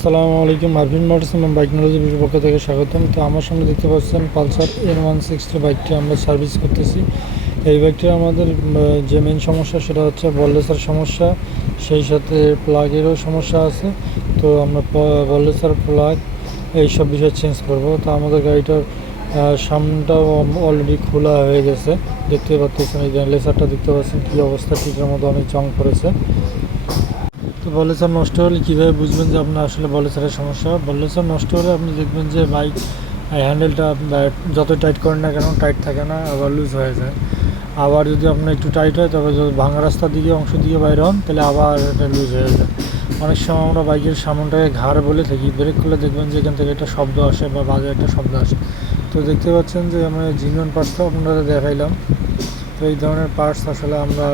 আসসালামু আলাইকুম Ervine motors এবং বাইকনোলজি বিশের পক্ষ থেকে স্বাগতম। তো আমার সামনে দেখতে পাচ্ছেন পালসার এন ওয়ান সিক্সটি বাইকটি আমরা সার্ভিস করতেছি, এই বাইকটি আমাদের যে মেন সমস্যা সেটা হচ্ছে বললেসার সমস্যা, সেই সাথে প্লাগেরও সমস্যা আছে। তো আমরা বললেসার প্লাগ এইসব বিষয় চেঞ্জ করব। তো আমাদের গাড়িটার সামনেটাও অলরেডি খোলা হয়ে গেছে। দেখতে পাচ্ছেন এই লেসারটা দেখতে পাচ্ছেন কী অবস্থা টিকের মতো অনেক জং পড়েছে। তো বলেসার নষ্ট হলে কীভাবে বুঝবেন যে আপনার আসলে বলেসারের সমস্যা? বলেসার নষ্ট হলে আপনি দেখবেন যে বাইক হ্যান্ডেলটা যত টাইট করেন না কেন টাইট থাকে না, আবার লুজ হয়ে যায়। আবার যদি আপনার একটু টাইট হয়, তবে যদি ভাঙা রাস্তার দিকে, অংশ দিকে বাইরে হন, তাহলে আবার এটা লুজ হয়ে যায়। অনেক সময় আমরা বাইকের সামনটাকে ঘাড় বলে থাকি ব্রেক করলে দেখবেন যে এখান থেকে একটা শব্দ আসে বা বাজে একটা শব্দ আসে। তো দেখতে পাচ্ছেন যে আমরা জিনিয়ন পার্টসটাও আপনারা দেখাইলাম। তো এই ধরনের পার্টস আসলে আমরা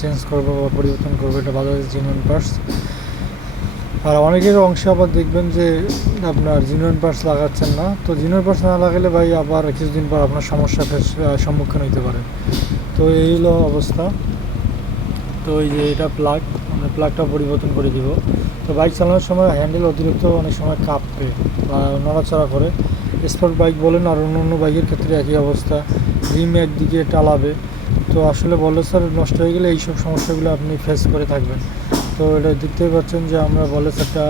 চেঞ্জ করব বা পরিবর্তন করব, এটা বাজারের জিনিয়ন পার্টস আর অনেকের অংশে আবার দেখবেন যে আপনার জিনিয়ন পার্টস লাগাচ্ছেন না। তো জিনিয়ন পার্টস না লাগালে ভাই আবার কিছুদিন পর আপনার সমস্যা সম্মুখীন হতে পারে। তো এই হলো অবস্থা। তো এই যে এটা প্লাগ মানে প্লাগটা পরিবর্তন করে দিব। তো বাইক চালানোর সময় হ্যান্ডেল অতিরিক্ত অনেক সময় কাঁপবে বা নড়াচড়া করে। স্পোর্ট বাইক বলেন আর অন্য অন্য বাইকের ক্ষেত্রে একই অবস্থা। রিম একদিকে টালাবে। তো আসলে বলেসার নষ্ট হয়ে গেলে এইসব সমস্যাগুলো আপনি ফেস করে থাকবেন। তো এটা দেখতেই পাচ্ছেন যে আমরা বলেসারটা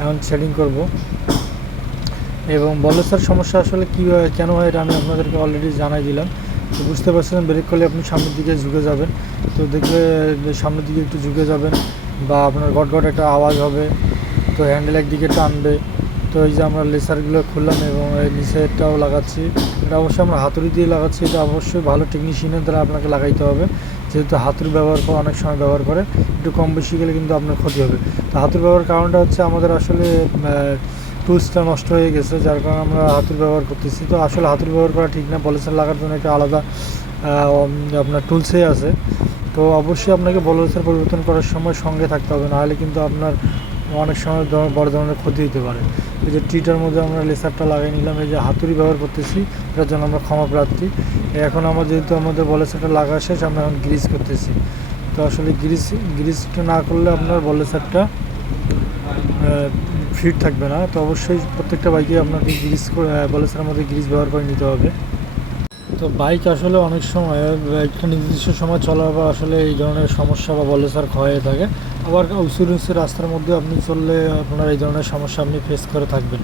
এখন শেডিং করব। এবং বলেসার সমস্যা আসলে কী হয়, কেন হয় এটা আমি আপনাদেরকে অলরেডি জানাই দিলাম। তো বুঝতে পারছেন ব্রেক করলে আপনি সামনের দিকে ঝুঁকে যাবেন। তো দেখলে যে সামনের দিকে একটু ঝুঁকে যাবেন বা আপনার গট গট একটা আওয়াজ হবে, তো হ্যান্ডেল একদিকে টানবে। তো এই যে আমরা লেসারগুলো খুললাম এবং এই নিচেরটাও লাগাচ্ছি। এটা অবশ্যই আমরা হাতুড়ি দিয়ে লাগাচ্ছি। এটা অবশ্যই ভালো টেকনিশিয়ানের দ্বারা আপনাকে লাগাইতে হবে। যেহেতু হাতুড়ি ব্যবহার করে অনেক সময় ব্যবহার করে, একটু কম বেশি গেলে কিন্তু আপনার ক্ষতি হবে। তো হাতুড়ি ব্যবহার কারণটা হচ্ছে আমাদের আসলে টুলসটা নষ্ট হয়ে গেছে, যার কারণে আমরা হাতুড়ি ব্যবহার করতেছি। তো আসলে হাতুড়ি ব্যবহার করা ঠিক না বলেছেন লাগার জন্য একটা আলাদা আপনার টুলসে আছে। তো অবশ্যই আপনাকে বলসার পরিবর্তন করার সময় সঙ্গে থাকতে হবে, নাহলে কিন্তু আপনার অনেক সময় বড় ধরনের ক্ষতি হতে পারে। এই যে টিটার মধ্যে আমরা লেসারটা লাগিয়ে নিলাম, এই যে হাতুড়ি ব্যবহার করতেছি, এটার জন্য আমরা ক্ষমা প্রার্থী। এখন আমার যেহেতু আমাদের বলেসারটা লাগা শেষ, আমরা এখন গ্রিজ করতেছি। তো আসলে গ্রিজ গ্রিজটা না করলে আপনার বলেসারটা ফিট থাকবে না। তো অবশ্যই প্রত্যেকটা বাইকে আপনাকে গ্রিজ বলেসারের মধ্যে গ্রিজ ব্যবহার করে নিতে হবে। তো বাইক আসলে অনেক সময় একটা নির্দিষ্ট সময় চলার পর আসলে এই ধরনের সমস্যা বা বলেসার ক্ষয় হয়ে থাকে। আবার উঁচু রাস্তার মধ্যে আপনি চললে আপনার এই ধরনের সমস্যা আপনি ফেস করে থাকবেন।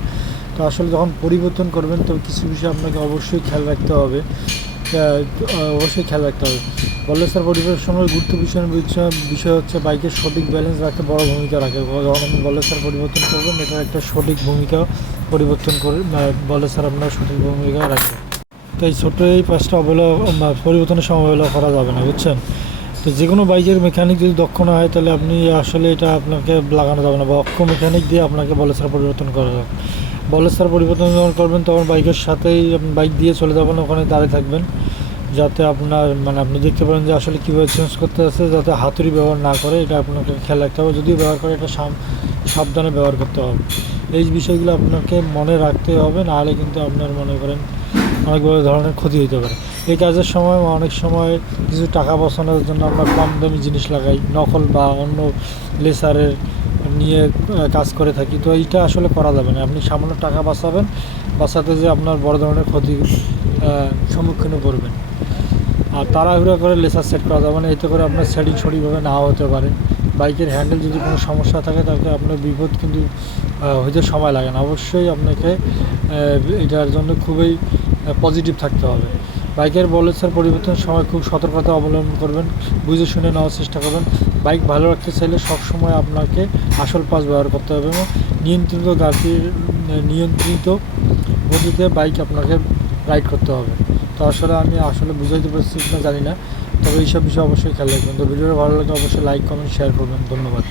তো আসলে যখন পরিবর্তন করবেন, তো কিছু বিষয় আপনাকে অবশ্যই খেয়াল রাখতে হবে। অবশ্যই খেয়াল রাখতে হবে। বলেসার পরিবেশের সময় গুরুত্ব বিষয় হচ্ছে বাইকের সঠিক ব্যালেন্স রাখতে বড় ভূমিকা রাখে। যখন আপনি বলেসার পরিবর্তন করবেন, এটার একটা সঠিক ভূমিকা পরিবর্তন করে বলেসার আপনার সঠিক ভূমিকা রাখে। তো এই ছোট্ট এই পাঁচটা অবহেলা পরিবর্তনের সময় অবহেলা করা যাবে না, বুঝছেন? তো যে কোনো বাইকের মেকানিক যদি দক্ষ না হয়, তাহলে আপনি আসলে এটা আপনাকে লাগানো যাবে না বা অক্ষ মেকানিক দিয়ে আপনাকে বলেসার পরিবর্তন করা যাবে বলেসার পরিবর্তন যখন করবেন, তখন বাইকের সাথেই আপনি বাইক দিয়ে চলে যাবেন, ওখানে দাঁড়িয়ে থাকবেন। যাতে আপনার মানে আপনি দেখতে পারেন যে আসলে কীভাবে চেঞ্জ করতে আছে, যাতে হাতুড়ি ব্যবহার না করে, এটা আপনাকে খেয়াল রাখতে হবে। যদিও ব্যবহার করে, এটা সাবধানে ব্যবহার করতে হবে। এই বিষয়গুলো আপনাকে মনে রাখতে হবে, নাহলে কিন্তু আপনার মনে করেন অনেক বড় ধরনের ক্ষতি হতে পারে। এই কাজের সময় অনেক সময় কিছু টাকা বাঁচানোর জন্য আমরা কম দামি জিনিস লাগাই, নকল বা অন্য লেসারের নিয়ে কাজ করে থাকি। তো এইটা আসলে করা যাবে না। আপনি সামান্য টাকা বাঁচাবেন, বাঁচাতে যে আপনার বড় ধরনের ক্ষতি সম্মুখীনও সম্মুখীনে পড়বেন। আর তাড়াহুড়ো করে লেসার সেট করা যাবে না। এতে করে আপনার সেটিং সঠিকভাবে নাও হতে পারে। বাইকের হ্যান্ডেল যদি কোনো সমস্যা থাকে, তাহলে আপনার বিপদ কিন্তু হইতে সময় লাগে না। অবশ্যই আপনাকে এটার জন্য খুবই পজিটিভ থাকতে হবে। বাইকের বলেসার পরিবর্তন সময় খুব সতর্কতা অবলম্বন করবেন, বুঝে শুনে নেওয়ার চেষ্টা করবেন। বাইক ভালো রাখতে চাইলে সবসময় আপনাকে আসল পাস ব্যবহার করতে হবে এবং নিয়ন্ত্রিত গাড়ির, নিয়ন্ত্রিত গতিতে বাইক আপনাকে রাইড করতে হবে। তো আসলে আমি আসলে বুঝাইতে পারছি না জানি না, তবে এইসব বিষয়ে অবশ্যই খেয়াল রাখবেন। তো ভিডিওটা ভালো লাগলে অবশ্যই লাইক, কমেন্ট শেয়ার করবেন। ধন্যবাদ।